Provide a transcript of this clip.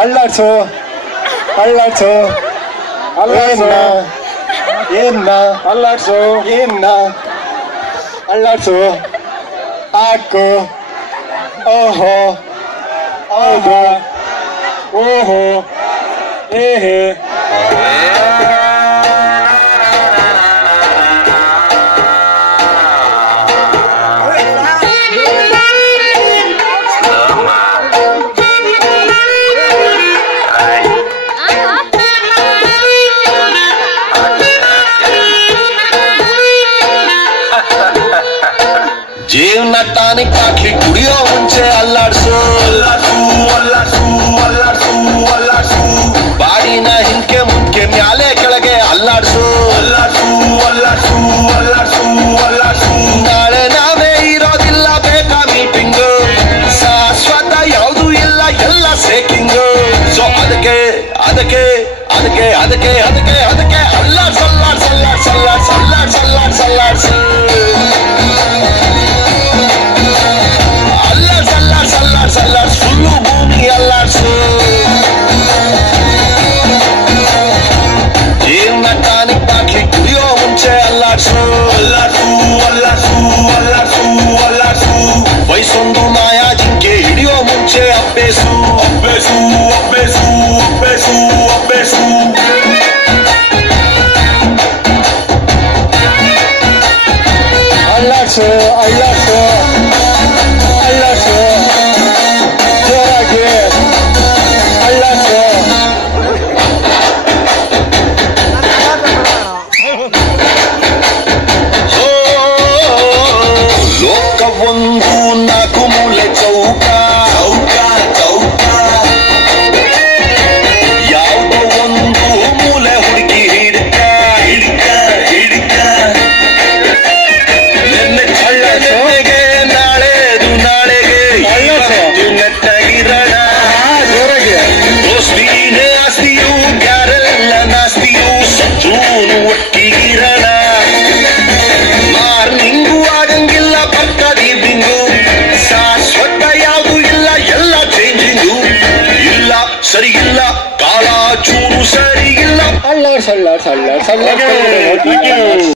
ಅಲ್ಲಾಡ್ಸು ಅಲ್ಲಾಡ್ಸು ಅಲ್ಲಾಡ್ಸು ಏನ್ನ ಅಲ್ಲಾಡ್ಸು ಏನ್ನ ಅಲ್ಲಾಡ್ಸು ಹಾಕು ಓಹೋ ಹೌದು ಓಹೋ ಏಹೇ ಜೀವನ ಟಾನಿಕ್ ಹಾಕಿ ಕುಡಿಯೋ ಮುಂಚೆ ಅಲ್ಲಾಡ್ಸು ಅಲ್ಲಾಡ್ಸು ಅಲ್ಲಾಡ್ಸು ಅಲ್ಲಾಡ್ಸು ಅಲ್ಲಾಡ್ಸು ಬಾಡಿನ ಹಿಂಕೆ ಮುಂಕೆ ಮ್ಯಾಲೆ ಕೆಳಗೆ ಅಲ್ಲಾಡ್ಸು ಅಲ್ಲಾಡ್ಸು ಅಲ್ಲಾಡ್ಸು ಅಲ್ಲಾಡ್ಸು ಅಲ್ಲಾಡ್ಸು ನಾಳೆ ನಾವೇ ಇರೋದಿಲ್ಲ ಬೇಕಾ ಮೀಟಿಂಗು ಶಾಶ್ವತ ಯಾವುದು ಇಲ್ಲ ಎಲ್ಲ ಸೇಕಿಂಗು ಸೊ ಅದಕ್ಕೆ ಅದಕ್ಕೆ ಅದಕ್ಕೆ ಅದಕ್ಕೆ ಅದಕ್ಕೆ ಅದಕ್ಕೆ ಅಲ್ಲಾಡ್ಸು ಅಲ್ಲಾಡ್ಸು ಅಲ್ಲಾಡ್ಸು ಅಲ್ಲಾಡ್ಸು ಅಲ್ಲಾಡ್ಸು ಅಲ್ಲಾಡ್ಸು ಅಲ್ಲಾಡ್ಸು ಫುಲ್ಲು ಭೂಮಿ ಅಲ್ಲಾಡ್ಸು ಜೀವನ ಟಾನಿಕ್ ಬಾಟ್ಲಿ ಕುಡಿಯೋ ಮುಂಚೆ ಅಲ್ಲಾಡ್ಸು ಅಲ್ಲಾಡ್ಸು ಅಲ್ಲಾಡ್ಸು ಅಲ್ಲಾಡ್ಸು ಅಲ್ಲಾಡ್ಸು ವಯಸ್ಸೊಂದು ಮಾಯಾ ಜಿಂಕೆ ಹಿಡಿಯೋ ಮುಂಚೆ ಅಪ್ಪೇಸು ಅಪ್ಪೇಸು ಅಪ್ಪೇಸು ಅಪ್ಪೇಸು ಅಪ್ಪೇಸು ಅಲ್ಲಾಡ್ಸು ಅಲ್ಲಾಡ್ಸು ಅಲ್ಲಾಡ್ಸು ಜೋರಾಗಿ ಅಲ್ಲಾಡ್ಸು ಲೋಕವೊಂದು ನಾಲ್ಕು ಮೂಲೆ ಚೌಕ ಚೌಕ ಚೌಕ ಯಾವುದೋ ಒಂದು ಮೂಲೆ ಹುಡುಕಿ ಹಿಡ್ಕ ಹಿಡ್ಕ ಹಿಡ್ಕ ನೆನ್ನೆ ನೆನ್ನೆಗೆ ನಾಳೆದು ನಾಳೆಗೆ ಇವತ್ತು ನೆಟ್ಟಗಿರೋಣ ಜೋರಾಗಿ ದೋಸ್ತಿನೇ ಆಸ್ತಿಯು ಯಾರೆಲ್ಲ ನಾಸ್ತಿಯು ಶತ್ರುನು ಒಟ್ಟಿಗಿರೋಣ ಮಾರ್ನಿಂಗು ಆಗಂಗಿಲ್ಲ ಪಕ್ಕದಿ ಬಿಂಗು ಶಾಶ್ವತ ಯಾವುದು ಇಲ್ಲ ಎಲ್ಲ ಚೇಂಜಿಂಗು ಇಲ್ಲ ಸರಿ ಇಲ್ಲ ಕಾಲ ಚೂರು ಸರಿ ಇಲ್ಲ ಅಲ್ಲಾಡ್ಸು ಅಲ್ಲಾಡ್ಸು ಅಲ್ಲಾಡ್ಸು ಅಲ್ಲಾಡ್ಸು